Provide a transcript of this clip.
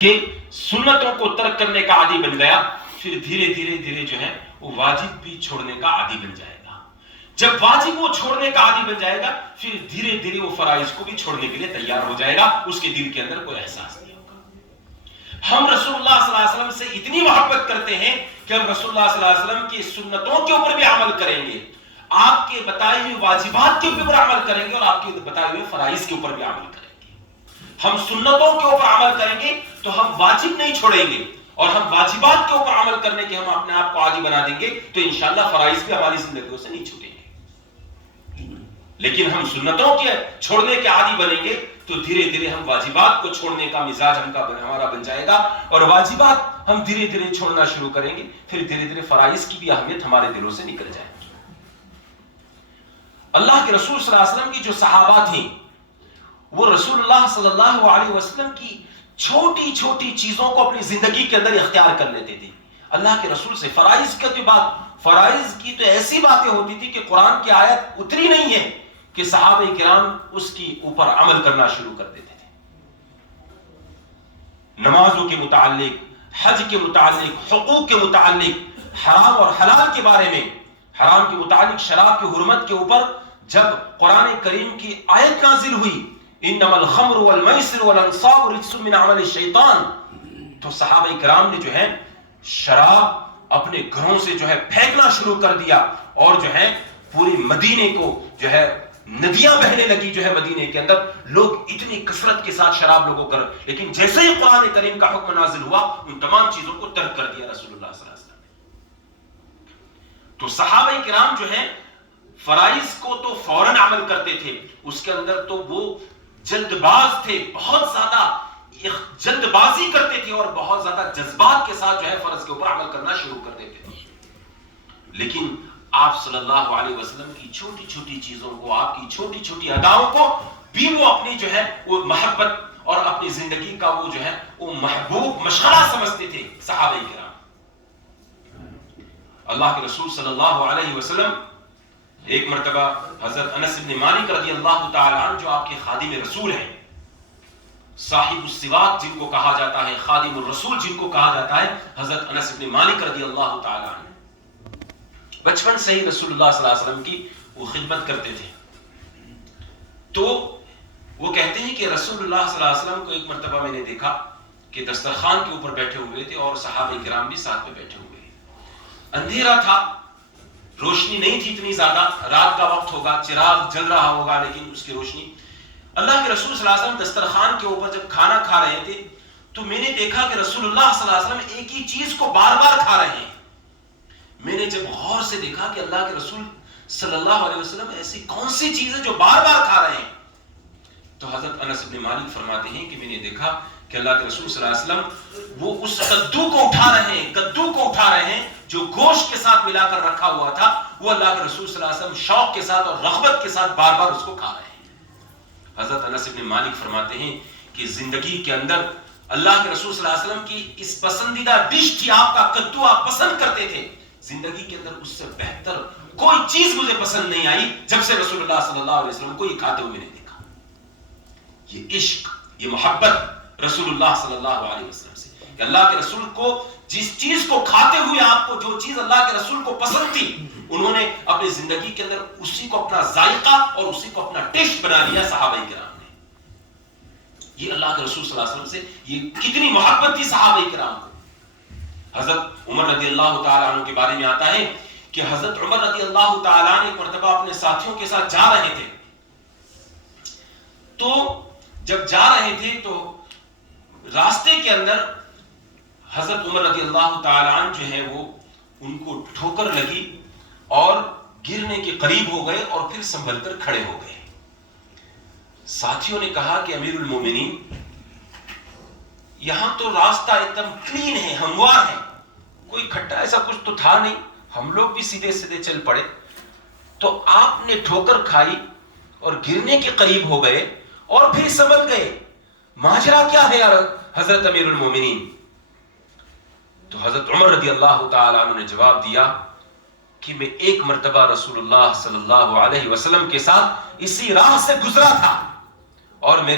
کہ سنتوں کو ترک کرنے کا عادی بن گیا، پھر دھیرے دھیرے جو ہے وہ واجب بھی چھوڑنے کا عادی بن جائے گا۔ جب واجب وہ چھوڑنے کا عادی بن جائے گا، پھر دھیرے دھیرے وہ فرائض کو بھی چھوڑنے کے لیے تیار ہو جائے گا، اس کے دل کے اندر کوئی احساس نہیں ہوگا۔ ہم رسول اللہ صلی اللہ علیہ وسلم سے اتنی محبت کرتے ہیں کہ ہم رسول اللہ صلی اللہ علیہ وسلم کی سنتوں کے اوپر بھی عمل کریں گے، آپ کے بتائے ہوئے واجبات کے اوپر عمل کریں گے، اور آپ کے بتائے ہوئے فرائض کے اوپر بھی عمل کریں گے۔ ہم سنتوں کے اوپر عمل کریں گے تو ہم واجب نہیں چھوڑیں گے، اور ہم واجبات کے اوپر عمل کرنے کے ہم اپنے آپ کو عادی بنا دیں گے تو انشاءاللہ فرائض بھی ہماری زندگیوں سے نہیں چھوٹیں گے۔ لیکن ہم سنتوں کے چھوڑنے کے عادی بنیں گے تو دھیرے دھیرے ہم واجبات کو چھوڑنے کا مزاج ہمارا بن جائے گا، اور واجبات ہم دھیرے دھیرے چھوڑنا شروع کریں گے، پھر دھیرے دھیرے فرائض کی بھی اہمیت ہمارے دلوں سے نکل جائے گی۔ اللہ کے رسول صلی اللہ علیہ وسلم کی جو صحابہ تھیں، وہ رسول اللہ صلی اللہ علیہ وسلم کی چھوٹی چھوٹی چیزوں کو اپنی زندگی کے اندر اختیار کر لیتے تھے۔ اللہ کے رسول سے فرائض کی تو ایسی باتیں ہوتی تھی کہ قرآن کی آیت اتری نہیں ہے کہ صحابہ کرام اس کی اوپر عمل کرنا شروع کر دیتے تھے۔ نمازوں کے متعلق، حج کے متعلق، حقوق کے متعلق، حرام اور حلال کے بارے میں، حرام کے متعلق شراب کی حرمت کے اوپر جب قرآن کریم کی آیت نازل ہوئی، انما الخمر والمیسر والانصاب رجس من عمل الشیطان، تو صحابہ کرام نے جو ہے شراب اپنے گھروں سے جو ہے پھینکنا شروع کر دیا، اور جو ہے پورے مدینے کو جو ہے ندیاں بہنے لگی جو ہے مدینے کے اندر، لوگ اتنی کثرت کے ساتھ شراب لوگوں کر، لیکن جیسے ہی قرآن کریم کا حکم نازل ہوا ان تمام چیزوں کو ترک کر دیا رسول اللہ صلی اللہ علیہ وسلم نے۔ تو صحابہ کرام جو ہیں فرائض کو تو فوراً عمل کرتے تھے، اس کے اندر تو وہ جلد باز تھے، بہت زیادہ جلد بازی کرتے تھے، اور بہت زیادہ جذبات کے ساتھ جو ہے فرض کے اوپر عمل کرنا شروع کر دیتے تھے۔ لیکن آپ صلی اللہ علیہ وسلم کی چھوٹی چھوٹی چیزوں کو، آپ کی چھوٹی چھوٹی اداؤں کو بھی وہ اپنی جو ہے وہ محبت اور اپنی زندگی کا وہ جو ہے وہ محبوب مشغلہ سمجھتے تھے صحابہ کرام۔ اللہ کے رسول صلی اللہ علیہ وسلم ایک مرتبہ حضرت انس بن مالک رضی اللہ تعالی عنہ، جو آپ کے خادم رسول ہیں، صاحب السواق جن کو کہا جاتا ہے، خادم الرسول جن کو کہا جاتا ہے، حضرت انس بن مالک رضی اللہ تعالی عنہ بچپن سے ہی رسول اللہ صلی اللہ علیہ وسلم کی وہ خدمت کرتے تھے۔ تو وہ کہتے ہیں کہ رسول اللہ صلی اللہ علیہ وسلم کو ایک مرتبہ میں نے دیکھا کہ دسترخوان کے اوپر بیٹھے ہوئے تھے، اور صحابہ کرام بھی ساتھ میں بیٹھے ہوئے۔ اندھیرا تھا، روشنی نہیں تھی اتنی زیادہ، رات کا وقت ہوگا، چراغ جل رہا ہوگا، لیکن اس کی روشنی۔ اللہ کے رسول صلی اللہ علیہ وسلم دسترخوان کے اوپر جب کھانا کھا رہے تھے تو میں نے دیکھا کہ رسول اللہ صلی اللہ علیہ وسلم ایک ہی چیز کو بار بار کھا رہے ہیں۔ میں نے جب غور سے دیکھا کہ اللہ کے رسول صلی اللہ علیہ وسلم ایسی کون سی چیز ہے جو بار بار کھا رہے ہیں، تو حضرت انس بن مالک فرماتے ہیں کہ میں نے دیکھا کہ اللہ کے رسول صلی اللہ علیہ وسلم وہ اس کدو کو اٹھا رہے ہیں جو گوشت کے ساتھ ملا کر رکھا ہوا تھا، وہ اللہ کے رسول صلی اللہ علیہ وسلم شوق کے ساتھ اور رغبت کے ساتھ بار بار اس کو کھا رہے ہیں۔ حضرت انس بن مالک فرماتے ہیں کہ زندگی کے اندر اللہ کے رسول صلی اللہ علیہ وسلم کی اس پسندیدہ ڈش تھی، آپ کا کدو آپ پسند کرتے تھے، زندگی کے اندر اس سے بہتر کوئی چیز مجھے پسند نہیں آئی جب سے رسول اللہ صلی اللہ علیہ وسلم کو یہ کھاتے ہوئے میں نے دیکھا۔ یہ عشق، یہ محبت رسول اللہ صلی اللہ علیہ وسلم سے، کہ اللہ کے رسول کو جس چیز کو کھاتے ہوئے آپ کو جو چیز اللہ کے رسول کو پسند تھی، انہوں نے اپنی زندگی کے اندر اسی کو اپنا ذائقہ اور اسی کو اپنا ٹیسٹ بنا لیا صحابہ کرام نے۔ یہ اللہ کے رسول صلی اللہ علیہ وسلم سے یہ کتنی محبت تھی صحابہ کرام کو۔ حضرت عمر رضی اللہ تعالی عنہ کے بارے میں آتا ہے کہ حضرت عمر رضی اللہ تعالی عنہ ایک مرتبہ اپنے ساتھیوں کے ساتھ جا رہے تھے، تو جب جا رہے تھے تو راستے کے اندر حضرت عمر رضی اللہ تعالی عنہ جو ہے وہ ان کو ٹھوکر لگی اور گرنے کے قریب ہو گئے، اور پھر سنبھل کر کھڑے ہو گئے۔ ساتھیوں نے کہا کہ امیر المومنین، یہاں تو راستہ ایک دم کلین ہے، ہموار ہے، کوئی کھٹا ایسا کچھ تو تھا نہیں، ہم لوگ بھی سیدھے سیدھے چل پڑے، تو آپ نے ٹھوکر کھائی اور گرنے کے قریب ہو گئے اور پھر سنبھل گئے، ماجرا کیا ہے حضرت امیر المومنین؟ تو حضرت عمر رضی اللہ تعالی عنہ نے جواب دیا کہ میں ایک مرتبہ رسول اللہ صلی اللہ علیہ وسلم کے ساتھ اسی راہ سے گزرا تھا، اور میرے